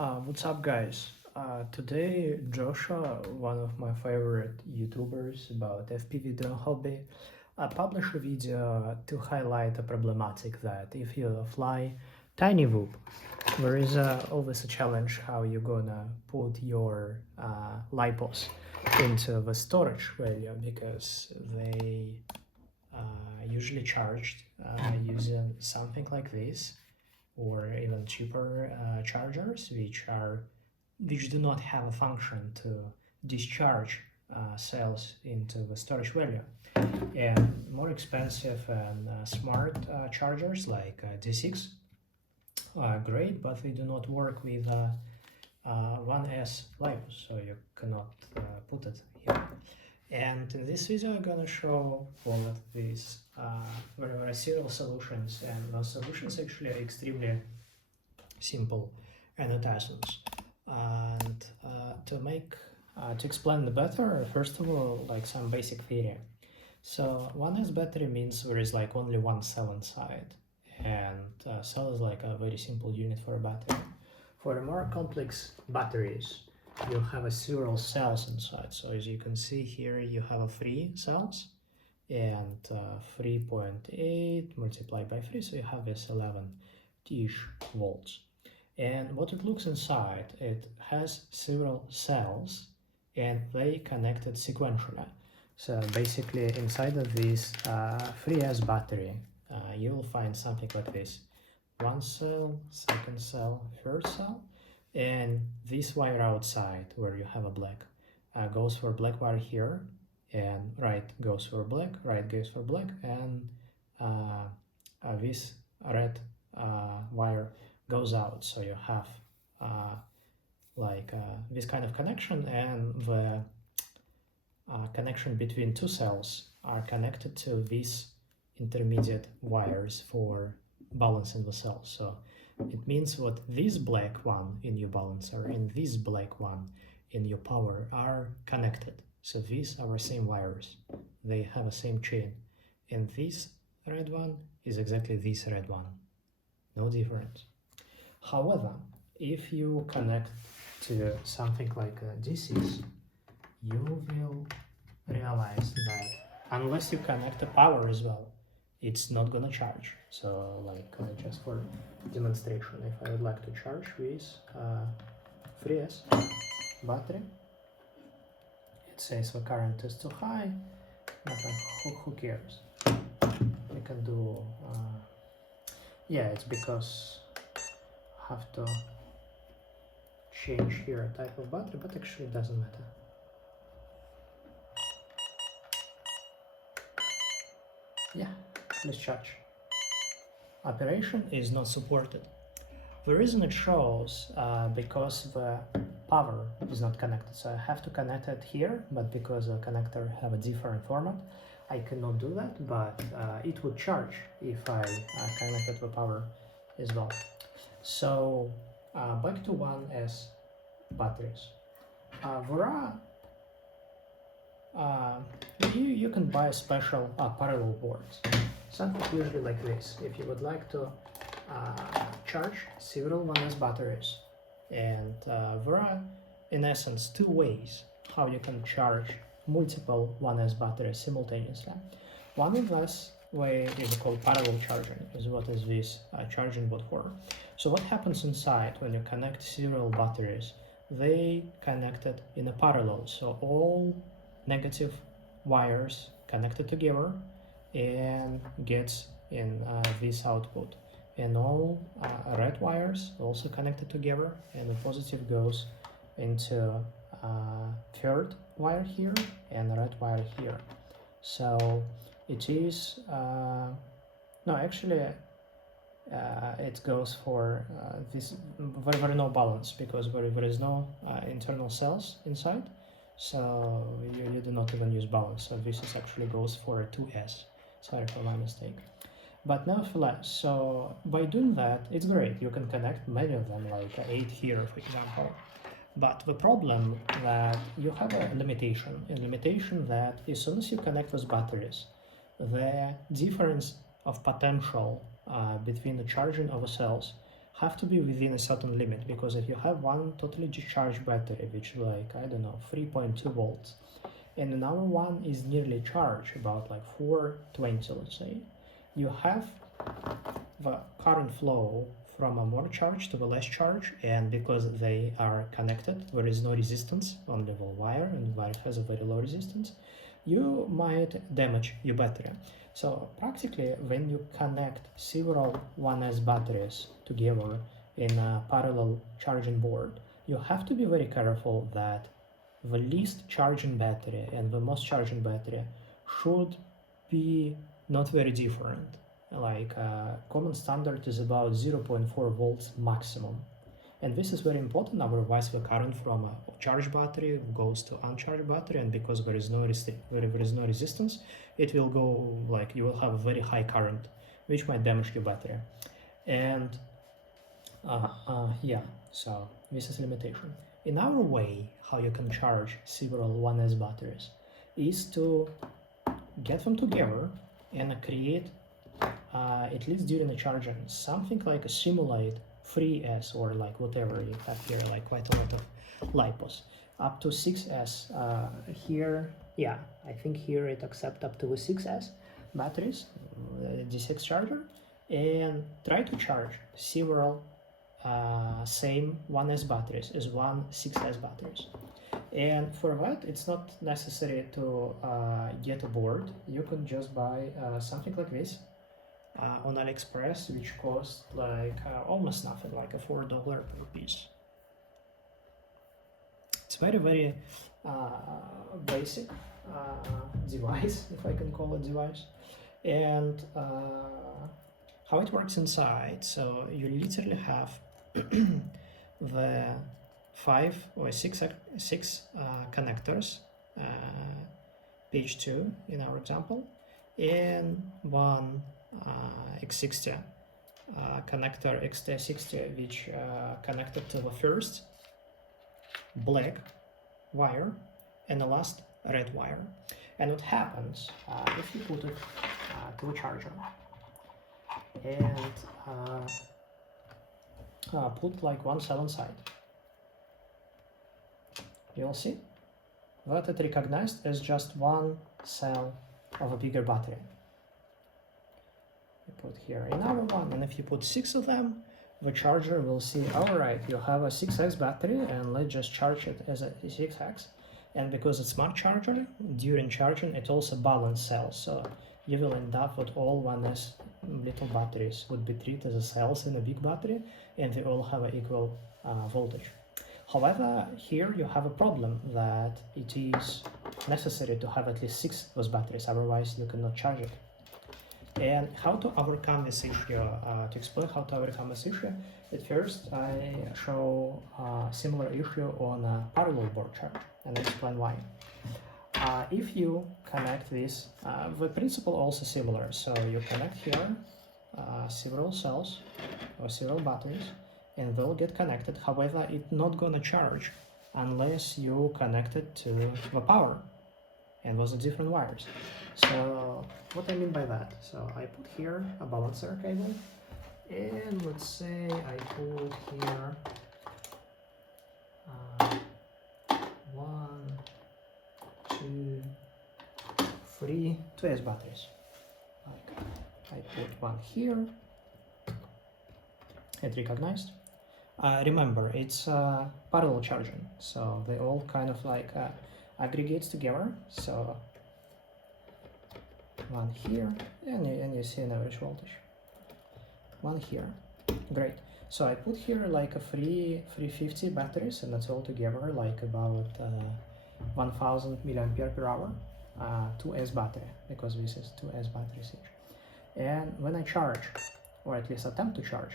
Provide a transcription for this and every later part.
What's up, guys? Today, Joshua, one of my favorite YouTubers about FPV drone hobby, published a video to highlight a problematic that if you fly tiny whoop, there is always a challenge how you're gonna put your lipos into the storage value because they usually charged using something like this or even cheaper chargers which do not have a function to discharge cells into the storage value, and more expensive and smart chargers like D6 are great, but they do not work with 1S LiPos, so you cannot put it here. And in this video, I'm gonna show all of these very serial solutions, and those solutions actually are extremely simple annotations. And to explain the better, first of all, like some basic theory. So 1S battery means there is like only one cell inside, and cell is like a very simple unit for a battery. For more complex batteries, you have a several cells inside. So as you can see here, you have 3 cells and 3.8 multiplied by 3, so you have this 11-ish volts. And what it looks inside, it has several cells and they connected sequentially. So basically inside of this 3S battery, you will find something like this. One cell, second cell, third cell, and this wire outside where you have a black goes for black wire here, and right goes for black, right goes for black, and this red wire goes out. So you have this kind of connection, and the connection between 2 cells are connected to these intermediate wires for balancing the cells. So it means what this black one in your balancer and this black one in your power are connected. So these are the same wires, they have the same chain, and this red one is exactly this red one, no difference. However, if you connect to something like D6, you will realize that unless you connect the power as well, it's not gonna charge. So like just for demonstration, if I would like to charge with 3S battery, it says the current is too high, but who cares? We can do, yeah, it's because I have to change here a type of battery, but actually it doesn't matter. Yeah, let's charge. Operation is not supported. The reason it shows because the power is not connected. So I have to connect it here, but because the connector have a different format, I cannot do that, but it would charge if I connected the power as well. So back to 1S batteries. You can buy special parallel boards, something usually like this. If you would like to charge several 1S batteries, and there are in essence 2 ways how you can charge multiple 1S batteries simultaneously. One of this way is called parallel charging, is what is this charging board for. So what happens inside when you connect several batteries? They connected in a parallel, so all negative wires connected together and gets in this output, and all red wires also connected together, and the positive goes into third wire here and red wire here. So it is no, actually it goes for this very no balance, because there is no internal cells inside, so you do not even use balance. So this is actually goes for a 2S. Sorry for my mistake. But nevertheless, so by doing that, it's great. You can connect many of them, like 8 here, for example. But the problem that you have a limitation that as soon as you connect those batteries, the difference of potential between the charging of the cells have to be within a certain limit, because if you have one totally discharged battery, which like, I don't know, 3.2 volts, and another one is nearly charged, about like 420, let's say, you have the current flow from a more charge to the less charge, and because they are connected, there is no resistance on the wire, and the wire has a very low resistance, you might damage your battery. So practically, when you connect several 1S batteries together in a parallel charging board, you have to be very careful that the least charging battery and the most charging battery should be not very different. Like common standard is about 0.4 volts maximum. And this is very important, otherwise the current from a charged battery goes to uncharged battery, and because there is no resistance, it will go like, you will have a very high current, which might damage your battery. And yeah, so this is limitation. Another way how you can charge several 1S batteries is to get them together and create, at least during the charging, something like a simulate 3S, or like whatever you have here, like quite a lot of LiPos, up to 6S. Here, yeah, I think here it accepts up to 6S batteries, D6 charger, and try to charge several same 1S batteries as one 6S batteries. And for that, it's not necessary to get a board. You can just buy something like this on AliExpress, which costs like almost nothing, like a $4 per piece. It's very basic device, if I can call it device. And how it works inside, so you literally have the 5 or 6 connectors, page 2 in our example, and one X60 connector, XT60, which connected to the first black wire and the last red wire. And what happens if you put it to a charger and put like one cell inside, you'll see that it recognized as just one cell of a bigger battery. You put here another one, and if you put 6 of them, the charger will see, alright, you have a 6x battery, and let's just charge it as a 6x. And because it's smart charger, during charging it also balance cells, so you will end up with all 1S little batteries would be treated as cells in a big battery, and they all have an equal voltage. However, here you have a problem that it is necessary to have at least 6 of those batteries, otherwise you cannot charge it. And how to overcome this issue, to explain how to overcome this issue, at first I show a similar issue on a parallel board charge, and I explain why. If you connect this, the principle also similar, so you connect here several cells or several batteries, and they'll get connected. However, it's not gonna charge unless you connect it to the power, and those are different wires. So what I mean by that, so I put here a balancer cable, and let's say I put here 1, 2, 3 2S batteries. Like I put one here, it recognized. Remember, it's parallel charging, so they all kind of like aggregates together. So one here, and you see an average voltage. One here, great. So I put here like a 350 batteries, and that's all together like about 1000 milliampere per hour, 2S battery, because this is 2S batteries each. And when I charge, or at least attempt to charge,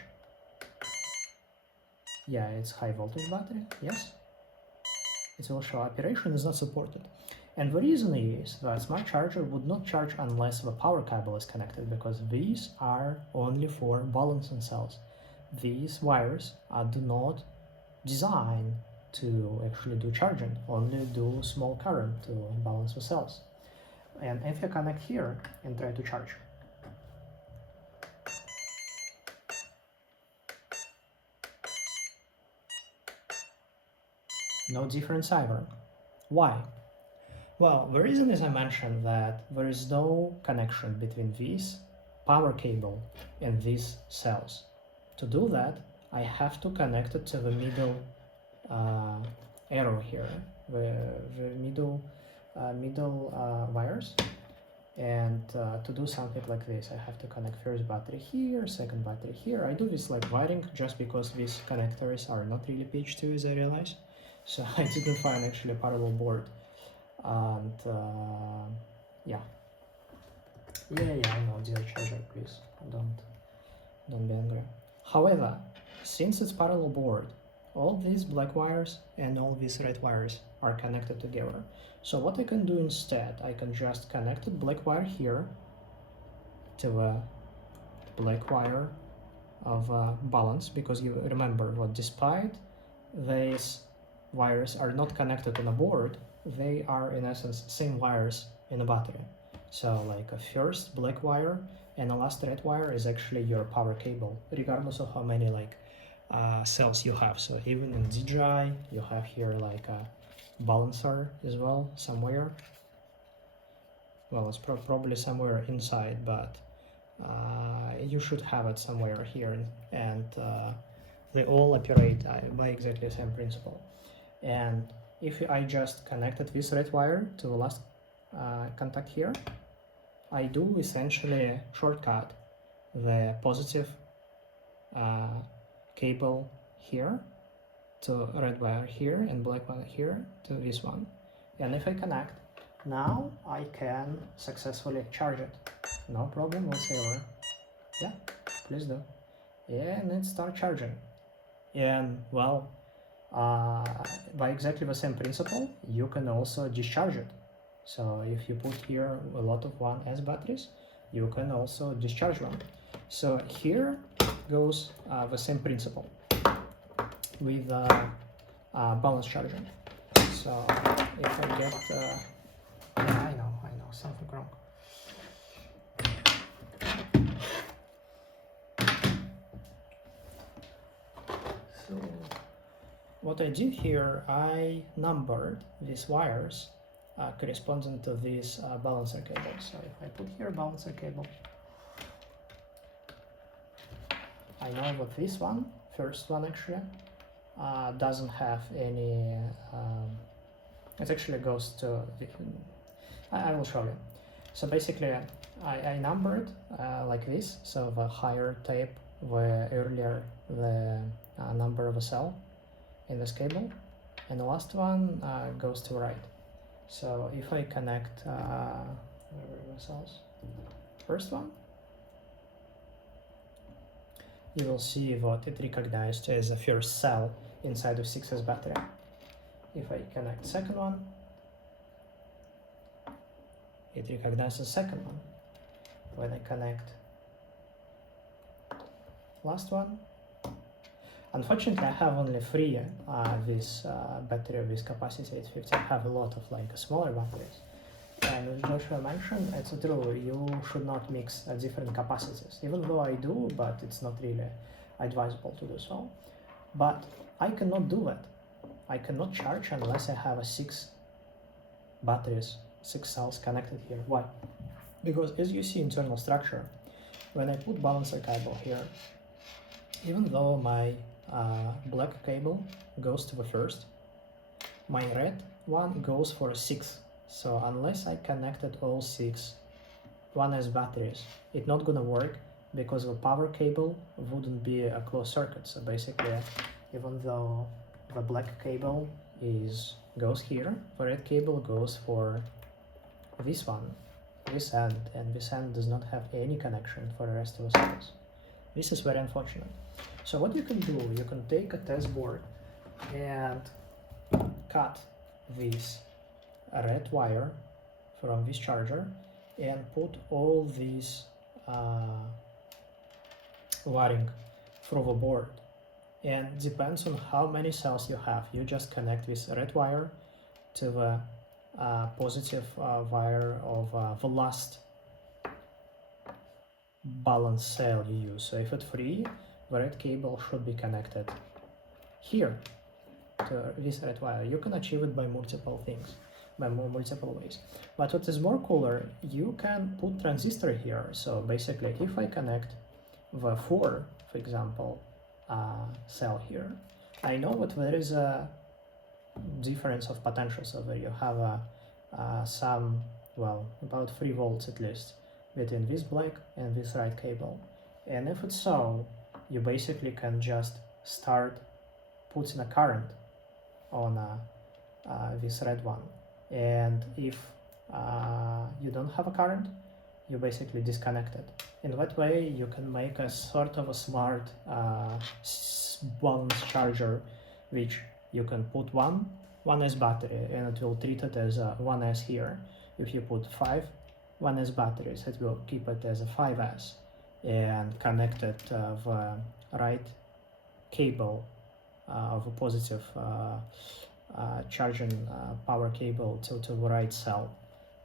yeah, it's high voltage battery, yes, it will show operation is not supported. And the reason is that smart charger would not charge unless the power cable is connected, because these are only for balancing cells. These wires do not designed to actually do charging, only do small current to balance the cells. And if you connect here and try to charge, No difference either. Why? Well, the reason is I mentioned that there is no connection between this power cable and these cells. To do that, I have to connect it to the middle arrow here, the middle wires. And to do something like this, I have to connect first battery here, second battery here. I do this like wiring just because these connectors are not really pitched to, as I realize. So I didn't find actually a parallel board. And yeah, I know, dear treasure, please don't be angry. However, since it's parallel board, all these black wires and all these red wires are connected together. So what I can do instead, I can just connect the black wire here to the black wire of balance, because you remember what, despite these wires are not connected on a board, they are in essence same wires in a battery. So like a first black wire and a last red wire is actually your power cable, regardless of how many like cells you have. So even in DJI, you have here like a balancer as well somewhere. Well, it's probably somewhere inside, but you should have it somewhere here, and they all operate by exactly the same principle. And if I just connected this red wire to the last contact here, I do essentially shortcut the positive cable here to red wire here and black one here to this one. And if I connect, now I can successfully charge it. No problem whatsoever. Yeah, please do. And it starts charging. And well, by exactly the same principle, you can also discharge it. So if you put here a lot of 1S batteries, you can also discharge them. So here goes the same principle with balance charging. So if I get, I know, something wrong. So what I did here, I numbered these wires corresponding to this balancer cable. So if I put here balancer cable, I know that this one, first one actually, doesn't have any, it actually goes to, I will show you. So basically I numbered like this, so the higher tape, the earlier the number of a cell in this cable, and the last one goes to right. So if I connect where are the cells? First one, you will see what it recognized as the first cell inside of 6S battery. If I connect second one, it recognizes the second one. When I connect last one, unfortunately I have only 3 this battery with capacity 850. I have a lot of like smaller batteries. And as Joshua mentioned, it's true, you should not mix different capacities, even though I do, but it's not really advisable to do so. But I cannot do that. I cannot charge unless I have 6 batteries, 6 cells connected here. Why? Because as you see internal structure, when I put balancer cable here, even though my black cable goes to the first, my red one goes for 6. So unless I connected all 6 1S batteries, it's not gonna work, because the power cable wouldn't be a closed circuit. So basically, even though the black cable goes here, the red cable goes for this one, this end, and this end does not have any connection for the rest of the cells. This is very unfortunate. So what you can do, you can take a test board and cut this red wire from this charger and put all these wiring through the board. And depends on how many cells you have, you just connect this red wire to the positive wire of the last balance cell you use. So if it's free, the red cable should be connected here. to this red wire. You can achieve it by multiple things, by multiple ways. But what is more cooler, you can put transistor here. So basically, if I connect the 4, for example, cell here, I know that there is a difference of potential. So there you have some, well, about 3 volts at least between this black and this right cable. And if it's so, you basically can just start putting a current on this red one. And if you don't have a current, you basically disconnect it. In that way, you can make a sort of a smart balance charger, which you can put 1S battery and it will treat it as a 1S here. If you put 5 1S batteries, it will keep it as a 5S and connect it the right cable of a positive charging power cable to the right cell.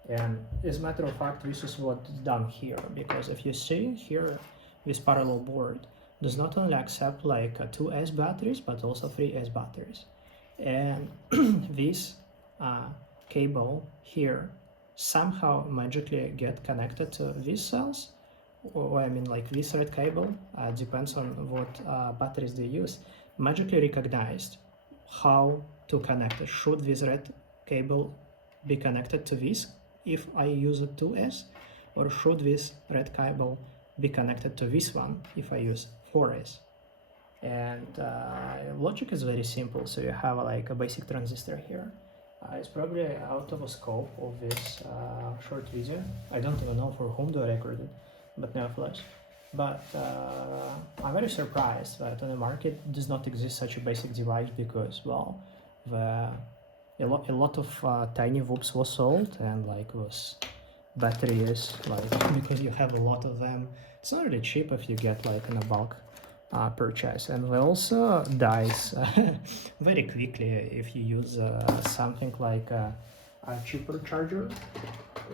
And as a matter of fact, this is what's done here, because if you see here, this parallel board does not only accept like 2S batteries, but also 3S batteries. And this cable here somehow magically get connected to these cells, or I mean like this red cable, depends on what batteries they use, magically recognized how to connect it. Should this red cable be connected to this if I use a 2S, or should this red cable be connected to this one if I use 4S? And logic is very simple. So you have like a basic transistor here. It's probably out of the scope of this short video. I don't even know for whom to record it, but nevertheless. But I'm very surprised that on the market does not exist such a basic device, because, well, a lot of tiny whoops was sold, and like was batteries, like, because you have a lot of them, it's not really cheap if you get like in a bulk purchase, and they also dies very quickly if you use something like a cheaper charger,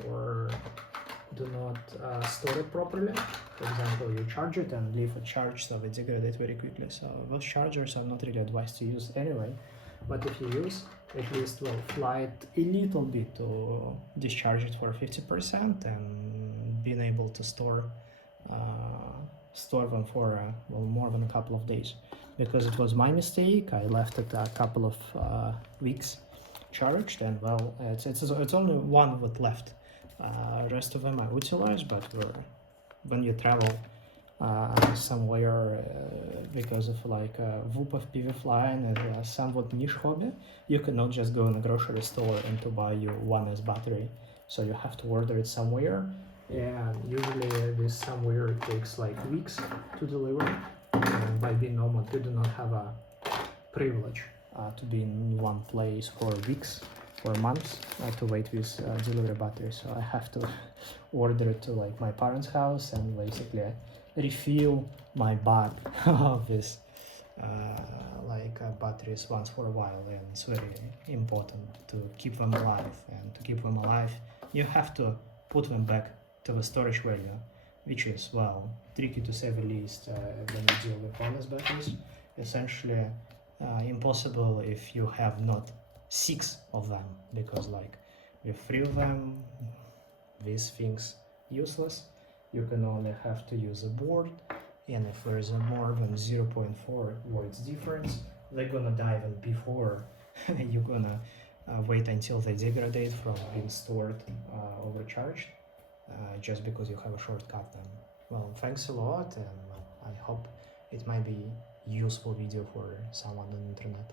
or do not store it properly. For example, you charge it and leave a charge, so they degrade very quickly. So those chargers are not really advised to use anyway. But if you use, at least will fly it a little bit to discharge it for 50% and being able to store them for well, more than a couple of days. Because it was my mistake, I left it a couple of weeks charged, and well, it's only one that left. Rest of them I utilize, but when you travel somewhere because of like a whoop of PV flying is a somewhat niche hobby, you cannot just go in a grocery store and to buy your 1S battery. So you have to order it somewhere, and usually this somewhere takes like weeks to deliver. And by being nomad, you do not have a privilege to be in one place for weeks or months to wait with delivery battery. So I have to order it to like my parents' house and basically refill my bag of this batteries once for a while. And it's very important to keep them alive, and to keep them alive you have to put them back to the storage area, which is, well, tricky to say the least when you deal with honest batteries. Essentially impossible if you have not 6 of them, because like with 3 of them, these things useless. You can only have to use a board, and if there is a more than 0.4 volts difference, they're gonna die even before you're gonna wait until they degrade from being stored overcharged, just because you have a shortcut then. Well, thanks a lot, and I hope it might be useful video for someone on the internet.